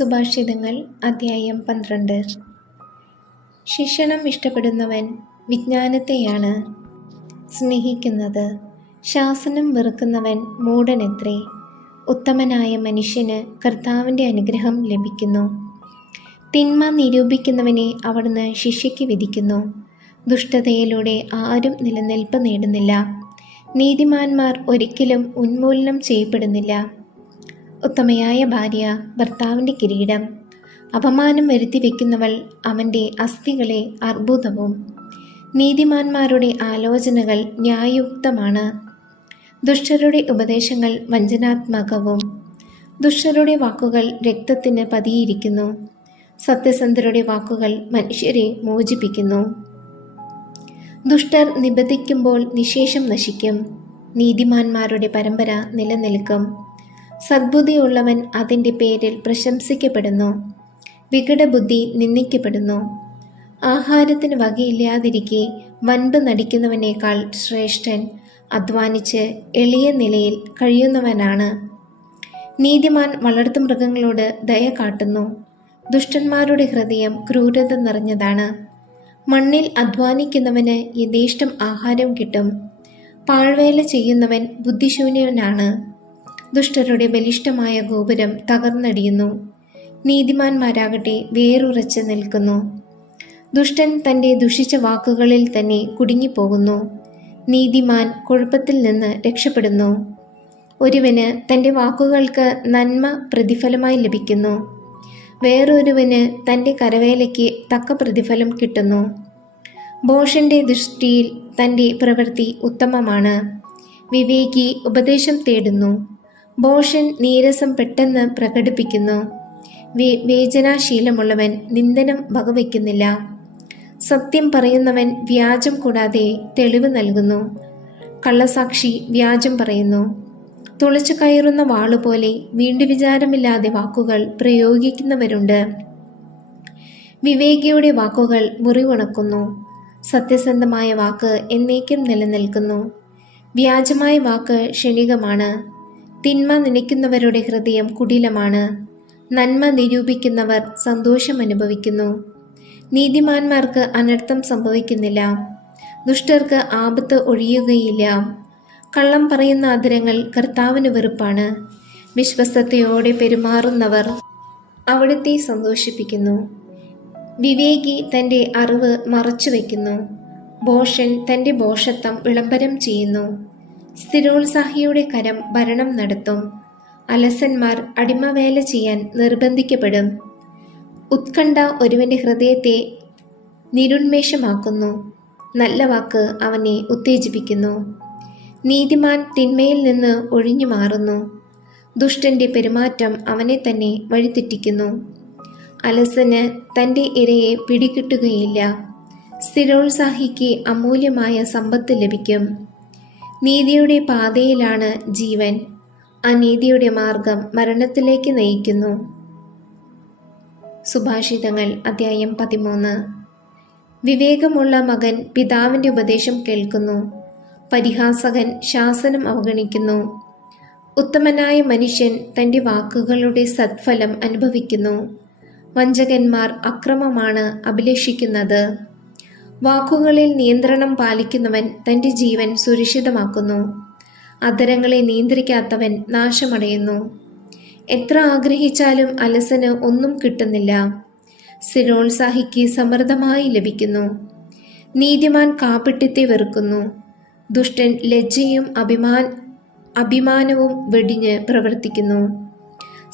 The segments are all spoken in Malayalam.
സുഭാഷിതങ്ങൾ അധ്യായം 12. ശിക്ഷണം ഇഷ്ടപ്പെടുന്നവൻ വിജ്ഞാനത്തെയാണ് സ്നേഹിക്കുന്നത്. ശാസനം വെറുക്കുന്നവൻ മൂഢനത്രേ. ഉത്തമനായ മനുഷ്യന് കർത്താവിൻ്റെ അനുഗ്രഹം ലഭിക്കുന്നു. തിന്മ നിരൂപിക്കുന്നവനെ അവിടുന്ന് ശിക്ഷയ്ക്ക് വിധിക്കുന്നു. ദുഷ്ടതയിലൂടെ ആരും നിലനിൽപ്പ് നേടുന്നില്ല. നീതിമാന്മാർ ഒരിക്കലും ഉന്മൂലനം ചെയ്യപ്പെടുന്നില്ല. ഉത്തമയായ ഭാര്യ ഭർത്താവിൻ്റെ കിരീടം. അപമാനം വരുത്തി വയ്ക്കുന്നവൾ അവൻ്റെ അസ്ഥികളെ അർബുദവും. നീതിമാന്മാരുടെ ആലോചനകൾ ന്യായയുക്തമാണ്. ദുഷ്ടരുടെ ഉപദേശങ്ങൾ വഞ്ചനാത്മകവും. ദുഷ്ടരുടെ വാക്കുകൾ രക്തത്തിന് പതിയിരിക്കുന്നു. സത്യസന്ധരുടെ വാക്കുകൾ മനുഷ്യരെ മോചിപ്പിക്കുന്നു. ദുഷ്ടർ നിബന്ധിക്കുമ്പോൾ നിശേഷം നശിക്കും. നീതിമാന്മാരുടെ പരമ്പര നിലനിൽക്കും. സദ്ബുദ്ധിയുള്ളവൻ അതിൻ്റെ പേരിൽ പ്രശംസിക്കപ്പെടുന്നു. വികടബുദ്ധി നിന്ദിക്കപ്പെടുന്നു. ആഹാരത്തിന് വകയില്ലാതിരിക്കെ വൻപ് നടിക്കുന്നവനേക്കാൾ ശ്രേഷ്ഠൻ അധ്വാനിച്ച് എളിയ നിലയിൽ കഴിയുന്നവനാണ്. നീതിമാൻ വളർത്തുമൃഗങ്ങളോട് ദയ കാട്ടുന്നു. ദുഷ്ടന്മാരുടെ ഹൃദയം ക്രൂരത നിറഞ്ഞതാണ്. മണ്ണിൽ അധ്വാനിക്കുന്നവന് യഥേഷ്ടം ആഹാരം കിട്ടും. പാഴ്വേല ചെയ്യുന്നവൻ ബുദ്ധിശൂന്യനാണ്. ദുഷ്ടരുടെ ബലിഷ്ഠമായ ഗോപുരം തകർന്നടിയുന്നു. നീതിമാന്മാരാകട്ടെ വേറുറച്ച് നിൽക്കുന്നു. ദുഷ്ടൻ തൻ്റെ ദുഷിച്ച വാക്കുകളിൽ തന്നെ കുടുങ്ങിപ്പോകുന്നു. നീതിമാൻ കുഴപ്പത്തിൽ നിന്ന് രക്ഷപ്പെടുന്നു. ഒരുവന് തൻ്റെ വാക്കുകൾക്ക് നന്മ പ്രതിഫലമായി ലഭിക്കുന്നു. വേറൊരുവന് തൻ്റെ കരവേലയ്ക്ക് തക്ക പ്രതിഫലം കിട്ടുന്നു. ഭോഷൻ്റെ ദൃഷ്ടിയിൽ തൻ്റെ പ്രവൃത്തി ഉത്തമമാണ്. വിവേകി ഉപദേശം തേടുന്നു. ഭോഷൻ നീരസം പെട്ടെന്ന് പ്രകടിപ്പിക്കുന്നു. വേചനാശീലമുള്ളവൻ നിന്ദനം വകവയ്ക്കുന്നില്ല. സത്യം പറയുന്നവൻ വ്യാജം കൂടാതെ തെളിവ് നൽകുന്നു. കള്ളസാക്ഷി വ്യാജം പറയുന്നു. തുളച്ചു കയറുന്ന വാളുപോലെ വീണ്ടുവിചാരമില്ലാതെ വാക്കുകൾ പ്രയോഗിക്കുന്നവരുണ്ട്. വിവേകിയുടെ വാക്കുകൾ മുറിവുണക്കുന്നു. സത്യസന്ധമായ വാക്ക് എന്നേക്കും നിലനിൽക്കുന്നു. വ്യാജമായ വാക്ക് ക്ഷണികമാണ്. തിന്മ നനയ്ക്കുന്നവരുടെ ഹൃദയം കുടിലമാണ്. നന്മ നിരൂപിക്കുന്നവർ സന്തോഷം അനുഭവിക്കുന്നു. നീതിമാന്മാർക്ക് അനർത്ഥം സംഭവിക്കുന്നില്ല. ദുഷ്ടർക്ക് ആപത്ത് ഒഴിയുകയില്ല. കള്ളം പറയുന്ന അധരങ്ങൾ കർത്താവിന് വെറുപ്പാണ്. വിശ്വസ്തയോടെ പെരുമാറുന്നവർ അവിടുത്തെ സന്തോഷിപ്പിക്കുന്നു. വിവേകി തൻ്റെ അറിവ് മറച്ചു വയ്ക്കുന്നു. ഭോഷൻ തൻ്റെ ഭോഷത്വം വിളംബരം ചെയ്യുന്നു. സ്ഥിരോത്സാഹിയുടെ കരം ഭരണം നടത്തും. അലസന്മാർ അടിമവേല ചെയ്യാൻ നിർബന്ധിക്കപ്പെടും. ഉത്കണ്ഠ ഒരുവൻ്റെ ഹൃദയത്തെ നിരുന്മേഷമാക്കുന്നു. നല്ല വാക്ക് അവനെ ഉത്തേജിപ്പിക്കുന്നു. നീതിമാൻ തിന്മയിൽ നിന്ന് ഒഴിഞ്ഞു മാറുന്നു. ദുഷ്ടൻ്റെ പെരുമാറ്റം അവനെ തന്നെ വഴിതെറ്റിക്കുന്നു. അലസന് തൻ്റെ ഇരയെ പിടികിട്ടുകയില്ല. സ്ഥിരോത്സാഹിക്ക് അമൂല്യമായ സമ്പത്ത് ലഭിക്കും. നീതിയുടെ പാതയിലാണ് ജീവൻ. അനീതിയുടെ മാർഗം മരണത്തിലേക്ക് നയിക്കുന്നു. സുഭാഷിതങ്ങൾ അധ്യായം 13. വിവേകമുള്ള മകൻ പിതാവിൻ്റെ ഉപദേശം കേൾക്കുന്നു. പരിഹാസകൻ ശാസനം അവഗണിക്കുന്നു. ഉത്തമനായ മനുഷ്യൻ തൻ്റെ വാക്കുകളുടെ സത്ഫലം അനുഭവിക്കുന്നു. വഞ്ചകന്മാർ അക്രമമാണ് അഭിലഷിക്കുന്നത്. വാക്കുകളിൽ നിയന്ത്രണം പാലിക്കുന്നവൻ തൻ്റെ ജീവൻ സുരക്ഷിതമാക്കുന്നു. അധരങ്ങളെ നിയന്ത്രിക്കാത്തവൻ നാശമടയുന്നു. എത്ര ആഗ്രഹിച്ചാലും അലസന് ഒന്നും കിട്ടുന്നില്ല. സ്ഥിരോത്സാഹിക്ക് സമൃദ്ധമായി ലഭിക്കുന്നു. നീതിമാൻ കാപട്യത്തെ വെറുക്കുന്നു. ദുഷ്ടൻ ലജ്ജയും അഭിമാനവും വെടിഞ്ഞ് പ്രവർത്തിക്കുന്നു.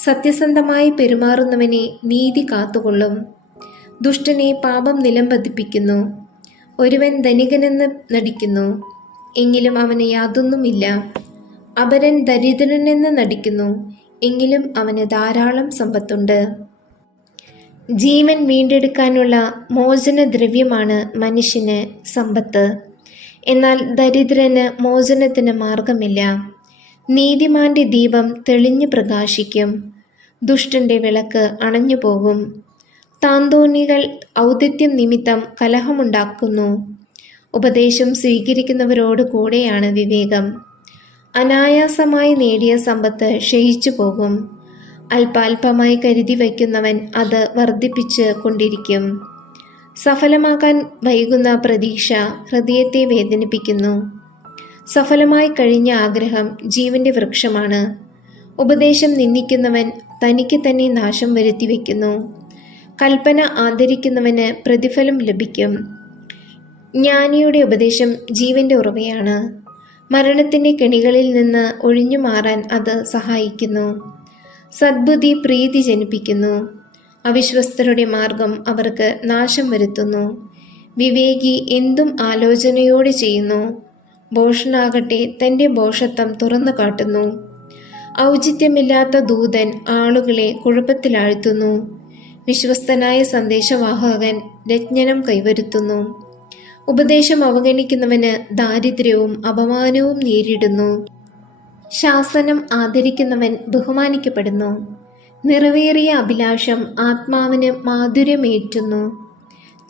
സത്യസന്ധമായി പെരുമാറുന്നവനെ നീതി കാത്തുകൊള്ളും. ദുഷ്ടനെ പാപം നിലംപതിപ്പിക്കുന്നു. ഒരുവൻ ധനികനെന്ന് നടിക്കുന്നു, എങ്കിലും അവന് യാതൊന്നുമില്ല. അപരൻ ദരിദ്രനെന്ന് നടിക്കുന്നു, എങ്കിലും അവന് ധാരാളം സമ്പത്തുണ്ട്. ജീവൻ വീണ്ടെടുക്കാനുള്ള മോചനദ്രവ്യമാണ് മനുഷ്യന് സമ്പത്ത്. എന്നാൽ ദരിദ്രന് മോചനത്തിന് മാർഗമില്ല. നീതിമാന്റെ ദീപം തെളിഞ്ഞു പ്രകാശിക്കും. ദുഷ്ടന്റെ വിളക്ക് അണഞ്ഞുപോകും. താന്തോന്നികൾ ഔദിത്യം നിമിത്തം കലഹമുണ്ടാക്കുന്നു. ഉപദേശം സ്വീകരിക്കുന്നവരോട് കൂടെയാണ് വിവേകം. അനായാസമായി നേടിയ സമ്പത്ത് ക്ഷയിച്ചു പോകും. അല്പാൽപമായി കരുതി വയ്ക്കുന്നവൻ അത് വർദ്ധിപ്പിച്ച് കൊണ്ടിരിക്കും. സഫലമാകാൻ വൈകുന്ന പ്രതീക്ഷ ഹൃദയത്തെ വേദനിപ്പിക്കുന്നു. സഫലമായി കഴിഞ്ഞ ആഗ്രഹം ജീവന്റെ വൃക്ഷമാണ്. ഉപദേശം നിന്ദിക്കുന്നവൻ തനിക്ക് തന്നെ നാശം വരുത്തി വയ്ക്കുന്നു. കൽപ്പന ആദരിക്കുന്നവന് പ്രതിഫലം ലഭിക്കും. ജ്ഞാനിയുടെ ഉപദേശം ജീവന്റെ ഉറവയാണ്. മരണത്തിന്റെ കെണികളിൽ നിന്ന് ഒഴിഞ്ഞു മാറാൻ അത് സഹായിക്കുന്നു. സദ്ബുദ്ധി പ്രീതി ജനിപ്പിക്കുന്നു. അവിശ്വസ്തരുടെ മാർഗം അവർക്ക് നാശം വരുത്തുന്നു. വിവേകി എന്തും ആലോചനയോടെ ചെയ്യുന്നു. ഭോഷനാകട്ടെ തൻ്റെ ഭോഷത്വം തുറന്നു കാട്ടുന്നു. ഔചിത്യമില്ലാത്ത ദൂതൻ ആളുകളെ കുഴപ്പത്തിലാഴ്ത്തുന്നു. വിശ്വസ്തനായ സന്ദേശവാഹകൻ രജ്ഞനം കൈവരുത്തുന്നു. ഉപദേശം അവഗണിക്കുന്നവന് ദാരിദ്ര്യവും അപമാനവും നേരിടുന്നു. ശാസനം ആദരിക്കുന്നവൻ ബഹുമാനിക്കപ്പെടുന്നു. നിറവേറിയ അഭിലാഷം ആത്മാവിന് മാധുര്യമേറ്റുന്നു.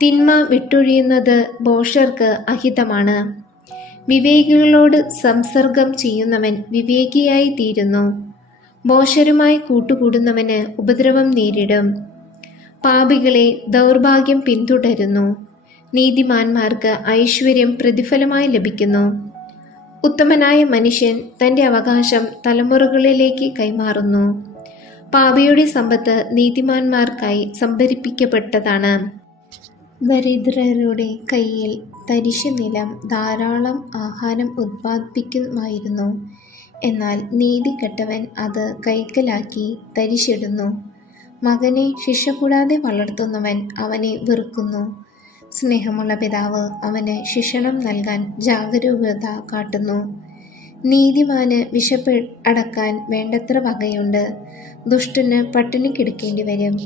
തിന്മ വിട്ടൊഴിയുന്നത് ഭോഷർക്ക് അഹിതമാണ്. വിവേകികളോട് സംസർഗം ചെയ്യുന്നവൻ വിവേകിയായി തീരുന്നു. ഭോഷരുമായി കൂട്ടുകൂടുന്നവന് ഉപദ്രവം നേരിടും. പാപികളെ ദൗർഭാഗ്യം പിന്തുടരുന്നു. നീതിമാന്മാർക്ക് ഐശ്വര്യം പ്രതിഫലമായി ലഭിക്കുന്നു. ഉത്തമനായ മനുഷ്യൻ തൻ്റെ അവകാശം തലമുറകളിലേക്ക് കൈമാറുന്നു. പാപിയുടെ സമ്പത്ത് നീതിമാന്മാർക്കായി സംഭരിപ്പിക്കപ്പെട്ടതാണ്. ദരിദ്രരുടെ കയ്യിൽ തരിശു നിലം ധാരാളം ആഹാരം ഉത്പാദിപ്പിക്കുമായിരുന്നു. എന്നാൽ നീതികെട്ടവൻ അത് കൈക്കലാക്കി തരിശിടുന്നു. മകനെ ശിക്ഷ കൂടാതെ വളർത്തുന്നവൻ അവനെ വെറുക്കുന്നു. സ്നേഹമുള്ള പിതാവ് അവന് ശിക്ഷണം നൽകാൻ ജാഗരൂകത കാട്ടുന്നു. നീതിമാന് വിശപ്പ് അടക്കാൻ വേണ്ടത്ര വകയുണ്ട്. ദുഷ്ടന് പട്ടിണി കിടക്കേണ്ടി വരും.